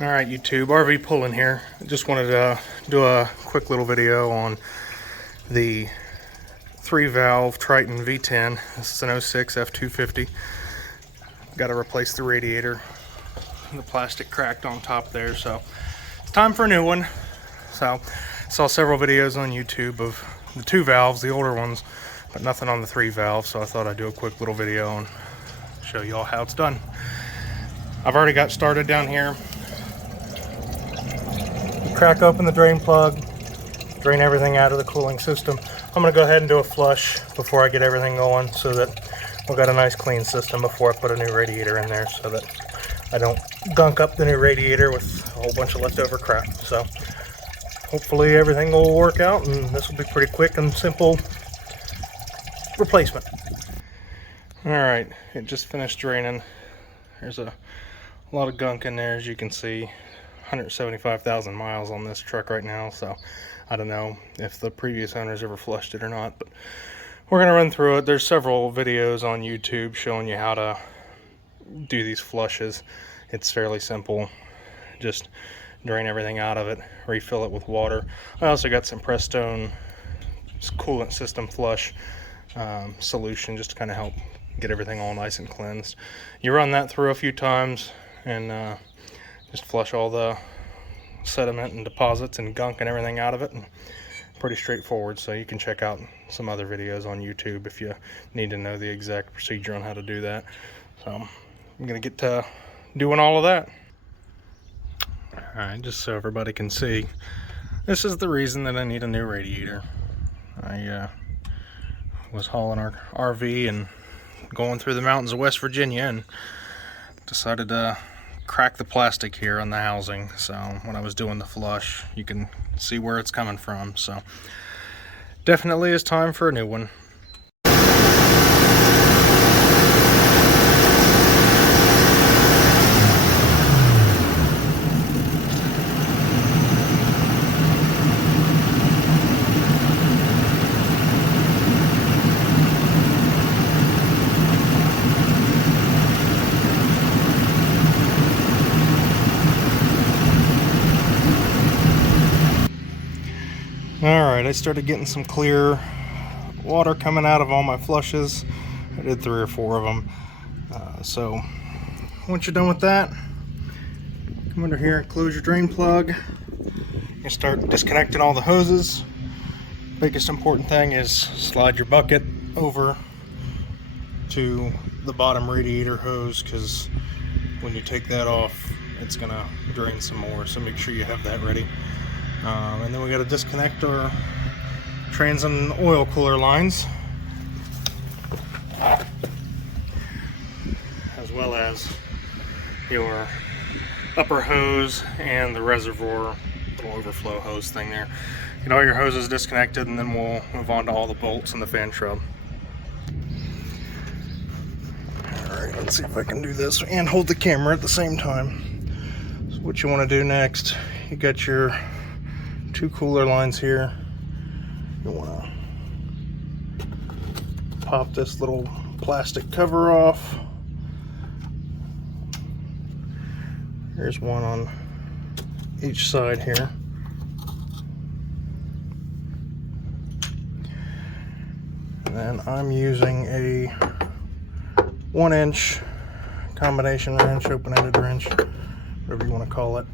Alright YouTube, RV pulling here. I just wanted to do a quick little video on the 3-valve Triton V10. This is an 06 F250. Got to replace the radiator. The plastic cracked on top there, so it's time for a new one. So I saw several videos on YouTube of the 2 valves, the older ones, but nothing on the 3 valve, so I thought I'd do a quick little video and show you all how it's done. I've already got started down here. Crack open the drain plug, drain everything out of the cooling system. I'm going to go ahead and do a flush before I get everything going so that we've got a nice clean system before I put a new radiator in there, so that I don't gunk up the new radiator with a whole bunch of leftover crap. So hopefully everything will work out and this will be pretty quick and simple replacement. Alright, it just finished draining. There's a lot of gunk in there, as you can see. 175,000 miles on this truck right now, so I don't know if the previous owners ever flushed it or not, but we're gonna run through it. There's several videos on YouTube showing you how to do these flushes. It's fairly simple. Just drain everything out of it, refill it with water. I also got some Prestone coolant system flush solution just to kind of help get everything all nice and cleansed. You run that through a few times and just flush all the sediment and deposits and gunk and everything out of it, and pretty straightforward. So you can check out some other videos on YouTube if you need to know the exact procedure on how to do that. So I'm gonna get to doing all of that. Alright, just so everybody can see, this is the reason that I need a new radiator. I was hauling our RV and going through the mountains of West Virginia and decided to crack the plastic here on the housing. So when I was doing the flush, you can see where it's coming from. So definitely is time for a new one. Alright, I started getting some clear water coming out of all my flushes. I did 3 or 4 of them. So once you're done with that, come under here and close your drain plug. You start disconnecting all the hoses. Biggest important thing is slide your bucket over to the bottom radiator hose, because when you take that off, it's gonna drain some more, so make sure you have that ready. And then we got to disconnect our trans and oil cooler lines, as well as your upper hose and the reservoir little overflow hose thing there. Get all your hoses disconnected, and then we'll move on to all the bolts and the fan shrub. Alright, let's see if I can do this and hold the camera at the same time. So what you want to do next, you got your 2 cooler lines here. You want to pop this little plastic cover off. There's one on each side here. And then I'm using a 1-inch combination wrench, open-ended wrench, whatever you want to call it.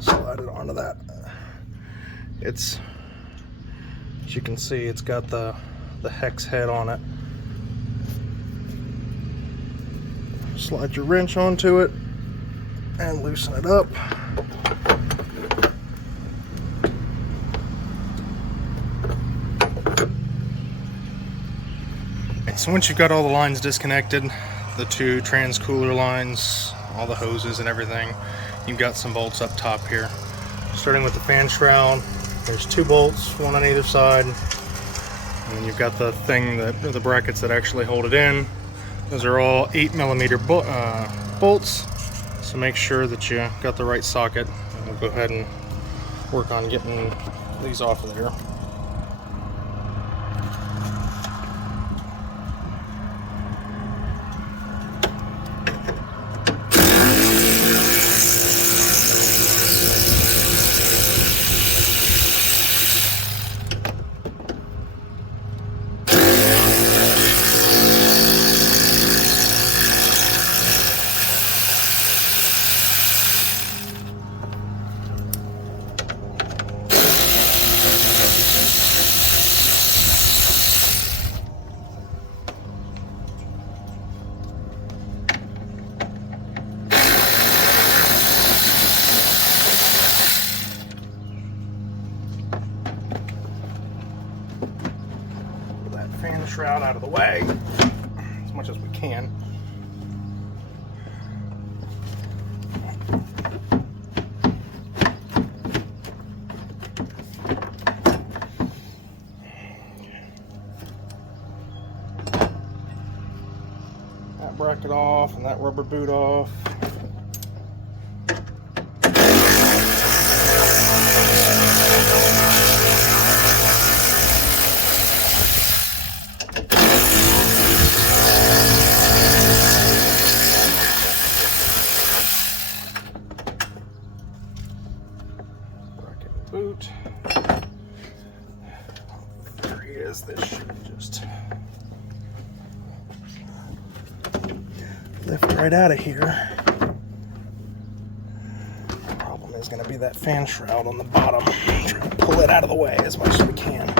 Slide it onto that. It's, as you can see, it's got the hex head on it. Slide your wrench onto it and loosen it up. So once you've got all the lines disconnected, the 2 trans cooler lines, all the hoses and everything, you've got some bolts up top here. Starting with the fan shroud, there's 2 bolts, 1 on either side, and then you've got the thing that, or the brackets that actually hold it in. Those are all 8mm bolts, so make sure that you got the right socket. We'll go ahead and work on getting these off of there. fan shroud out of the way as much as we can. That bracket off and that rubber boot off. Boot. There he is. This should just lift right out of here. The problem is going to be that fan shroud on the bottom. Try to pull it out of the way as much as we can.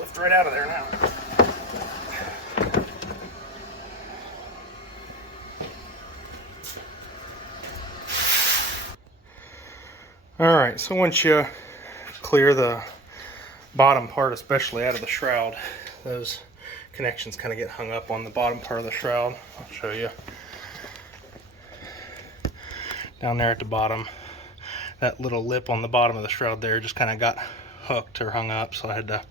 Lift right out of there now. Alright, so once you clear the bottom part, especially out of the shroud, those connections kind of get hung up on the bottom part of the shroud. I'll show you. Down there at the bottom, that little lip on the bottom of the shroud there just kind of got hooked or hung up, so I had to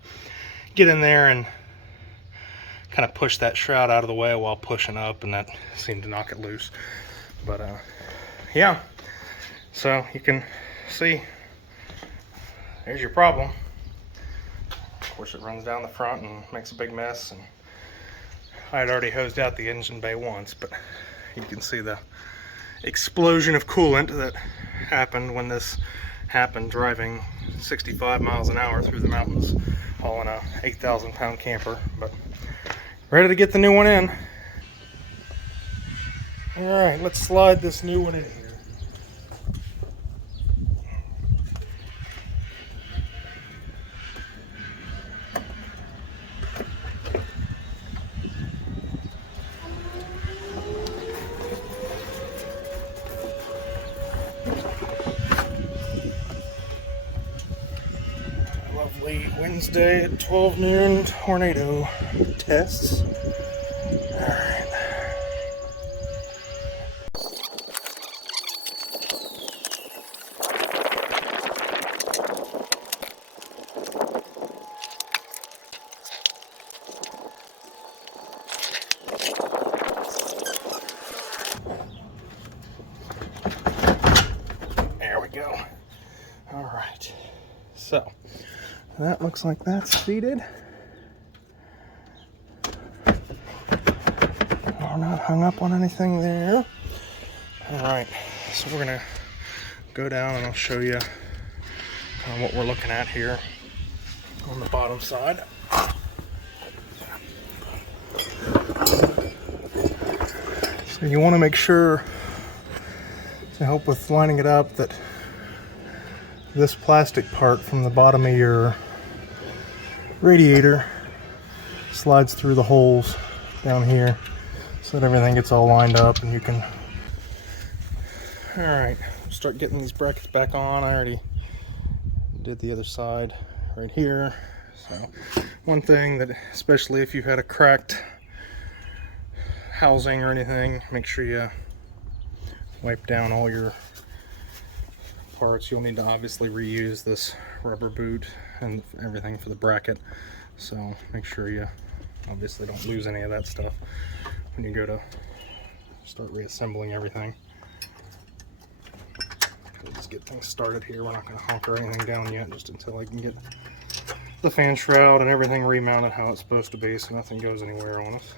get in there and kind of push that shroud out of the way while pushing up, and that seemed to knock it loose. But yeah, so you can see there's your problem. Of course, it runs down the front and makes a big mess, and I had already hosed out the engine bay once, but you can see the explosion of coolant that happened when this happened, driving 65 miles an hour through the mountains, hauling a 8,000 pound camper. But ready to get the new one in. Alright, let's slide this new one in here. Lovely Wednesday at 12 noon tornado tests. Alright. There we go. Alright. So that looks like that's seated. We're not hung up on anything there. Alright, so we're gonna go down and I'll show you kind of what we're looking at here on the bottom side. So you want to make sure, to help with lining it up, that this plastic part from the bottom of your radiator slides through the holes down here so that everything gets all lined up and you can... Alright, start getting these brackets back on. I already did the other side right here. So one thing that, especially if you had a cracked housing or anything, make sure you wipe down all your parts. You'll need to obviously reuse this rubber boot and everything for the bracket, so make sure you obviously don't lose any of that stuff when you go to start reassembling everything. We'll just get things started here. We're not going to hunker anything down yet, just until I can get the fan shroud and everything remounted how it's supposed to be, so nothing goes anywhere on us.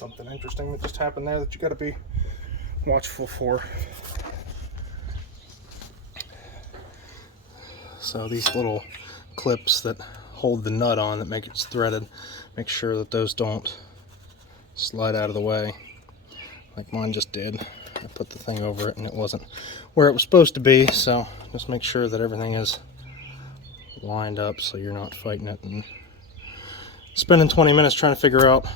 something interesting that just happened there that you got to be watchful for. So these little clips that hold the nut on that make it threaded, make sure that those don't slide out of the way like mine just did. I put the thing over it and it wasn't where it was supposed to be, so just make sure that everything is lined up so you're not fighting it and spending 20 minutes trying to figure out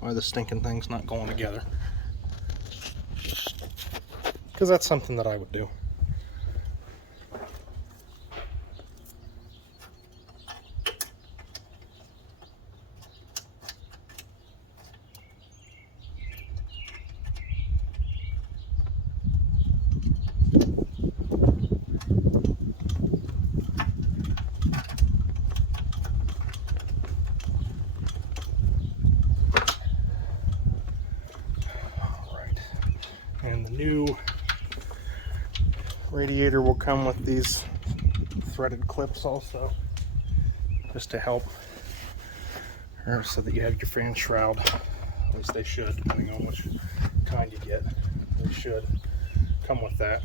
why the stinking thing's not going together. Because that's something that I would do. And the new radiator will come with these threaded clips also, just to help, or so that you have your fan shroud. At least they should, depending on which kind you get. They should come with that.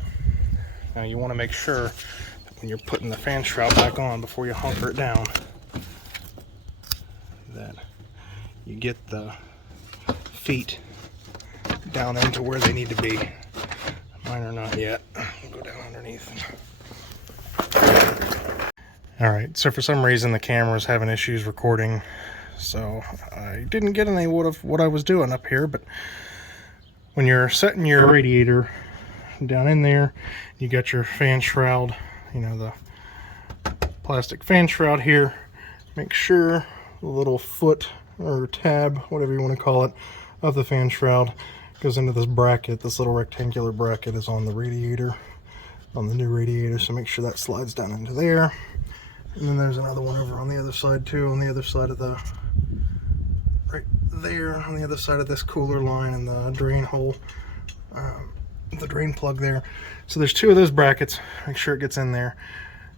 Now you want to make sure that when you're putting the fan shroud back on before you hunker it down, that you get the feet down into where they need to be. Mine are not yet. We'll go down underneath. Alright, so for some reason the camera's having issues recording, so I didn't get any of what I was doing up here, but when you're setting your radiator down in there, you got your fan shroud, you know, the plastic fan shroud here. Make sure the little foot or tab, whatever you want to call it, of the fan shroud goes into this bracket. This little rectangular bracket is on the radiator, on the new radiator, so make sure that slides down into there. And then there's another one over on the other side too, on the other side of the, right there, on the other side of this cooler line and the drain hole, the drain plug there. So there's two of those brackets. Make sure it gets in there,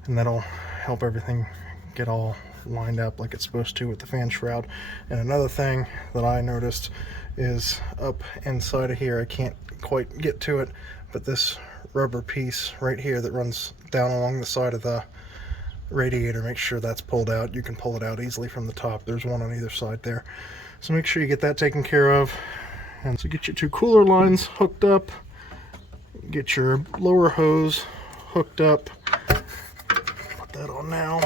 and that'll help everything get all lined up like it's supposed to with the fan shroud. And another thing that I noticed is up inside of here, I can't quite get to it, but this rubber piece right here that runs down along the side of the radiator, make sure that's pulled out. You can pull it out easily from the top. There's one on either side there, so make sure you get that taken care of. And so get your two cooler lines hooked up, get your lower hose hooked up, put that on now.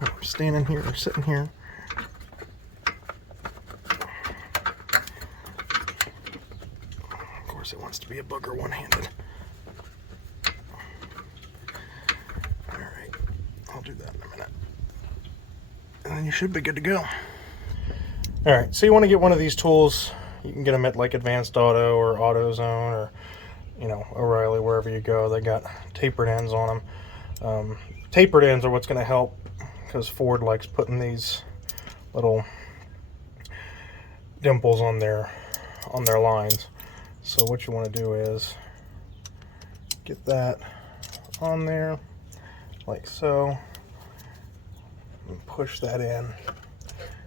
I'm standing here or sitting here. Of course it wants to be a booger one-handed. Alright, I'll do that in a minute. And then you should be good to go. Alright, so you want to get one of these tools. You can get them at like Advanced Auto or AutoZone or, you know, O'Reilly, wherever you go. They got tapered ends on them. Tapered ends are what's going to help, because Ford likes putting these little dimples on their lines. So what you want to do is get that on there like so and push that in.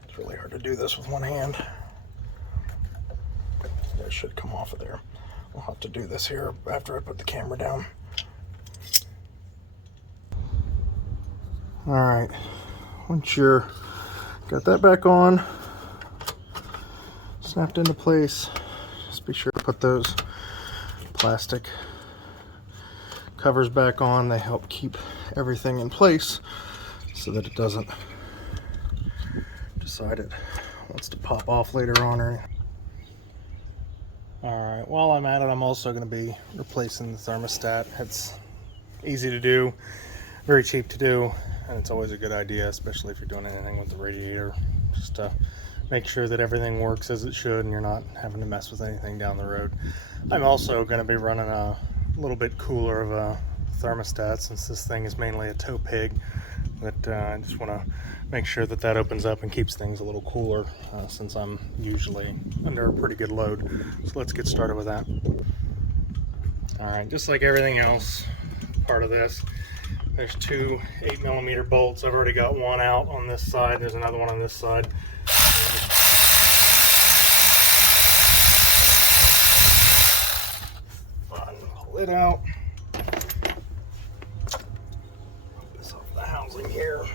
It's really hard to do this with one hand. That should come off of there. I'll have to do this here after I put the camera down. Alright, once you're got that back on, snapped into place, just be sure to put those plastic covers back on. They help keep everything in place so that it doesn't decide it wants to pop off later on or anything. Alright, while I'm at it, I'm also going to be replacing the thermostat. It's easy to do, very cheap to do, and it's always a good idea, especially if you're doing anything with the radiator, just to make sure that everything works as it should and you're not having to mess with anything down the road. I'm also going to be running a little bit cooler of a thermostat, since this thing is mainly a tow pig, that I just want to make sure that that opens up and keeps things a little cooler, since I'm usually under a pretty good load. So let's get started with that. Alright, just like everything else, part of this, there's two 8mm bolts. I've already got one out on this side. There's another one on this side. lid out. Put this off the housing here.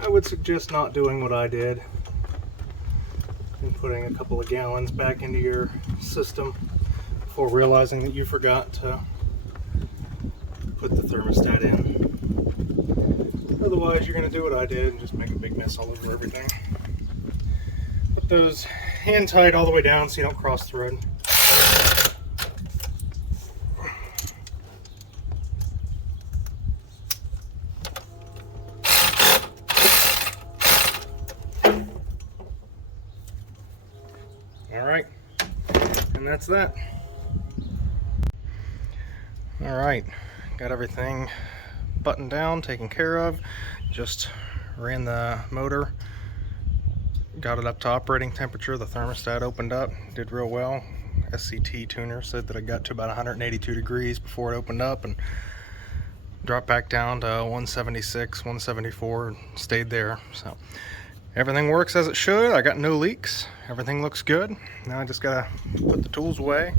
I would suggest not doing what I did and putting a couple of gallons back into your system before realizing that you forgot to put the thermostat in. Otherwise, you're going to do what I did and just make a big mess all over everything. Put those hand tight all the way down so you don't cross thread. Alright, and that's that. Alright, got everything buttoned down, taken care of. Just ran the motor, got it up to operating temperature. The thermostat opened up, did real well. SCT tuner said that I got to about 182 degrees before it opened up and dropped back down to 176, 174, and stayed there. So everything works as it should. I got no leaks. Everything looks good. Now I just gotta put the tools away,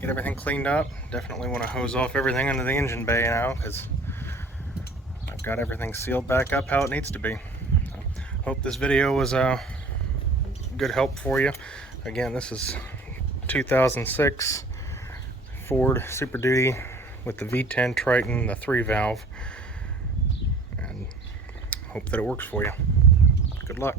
get everything cleaned up. Definitely want to hose off everything into the engine bay now because I've got everything sealed back up how it needs to be. So, hope this video was a good help for you. Again, this is 2006 Ford Super Duty with the V10 Triton, the 3-valve, and hope that it works for you. Good luck.